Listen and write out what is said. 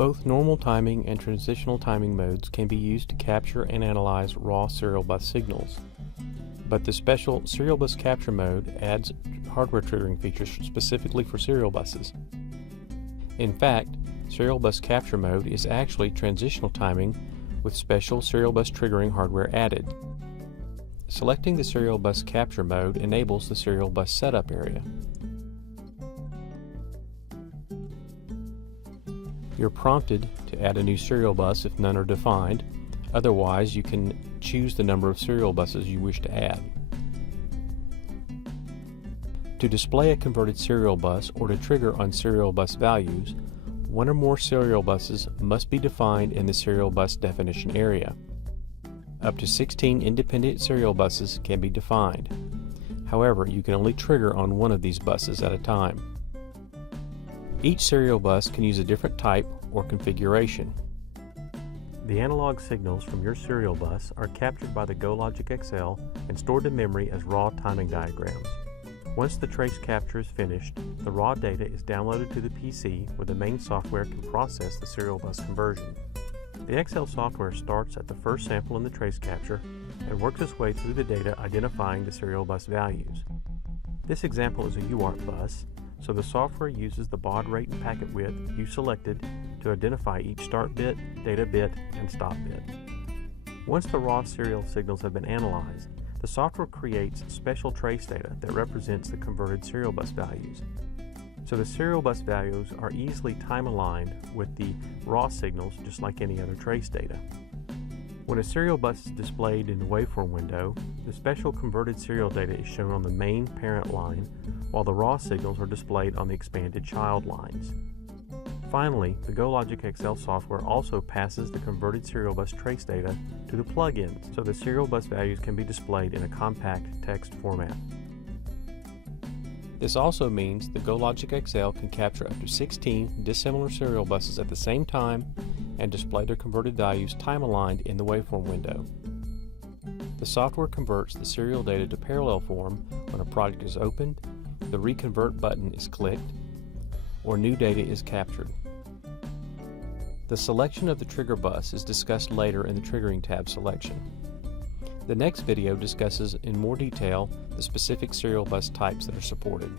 Both normal timing and transitional timing modes can be used to capture and analyze raw serial bus signals. But the special serial bus capture mode adds hardware triggering features specifically for serial buses. In fact, serial bus capture mode is actually transitional timing with special serial bus triggering hardware added. Selecting the serial bus capture mode enables the serial bus setup area. You're prompted to add a new serial bus if none are defined. Otherwise, you can choose the number of serial buses you wish to add. To display a converted serial bus or to trigger on serial bus values, one or more serial buses must be defined in the serial bus definition area. Up to 16 independent serial buses can be defined. However, you can only trigger on one of these buses at a time. Each serial bus can use a different type or configuration. The analog signals from your serial bus are captured by the GoLogicXL and stored in memory as raw timing diagrams. Once the trace capture is finished, the raw data is downloaded to the PC where the main software can process the serial bus conversion. The XL software starts at the first sample in the trace capture and works its way through the data identifying the serial bus values. This example is a UART bus, so the software uses the baud rate and packet width you selected to identify each start bit, data bit, and stop bit. Once the raw serial signals have been analyzed, the software creates special trace data that represents the converted serial bus values. So the serial bus values are easily time aligned with the raw signals just like any other trace data. When a serial bus is displayed in the waveform window, the special converted serial data is shown on the main parent line, while the raw signals are displayed on the expanded child lines. Finally, the GoLogicXL software also passes the converted serial bus trace data to the plugins, so the serial bus values can be displayed in a compact text format. This also means the GoLogicXL can capture up to 16 dissimilar serial buses at the same time and display their converted values time-aligned in the waveform window. The software converts the serial data to parallel form when a project is opened, the Reconvert button is clicked, or new data is captured. The selection of the trigger bus is discussed later in the Triggering tab selection. The next video discusses in more detail the specific serial bus types that are supported.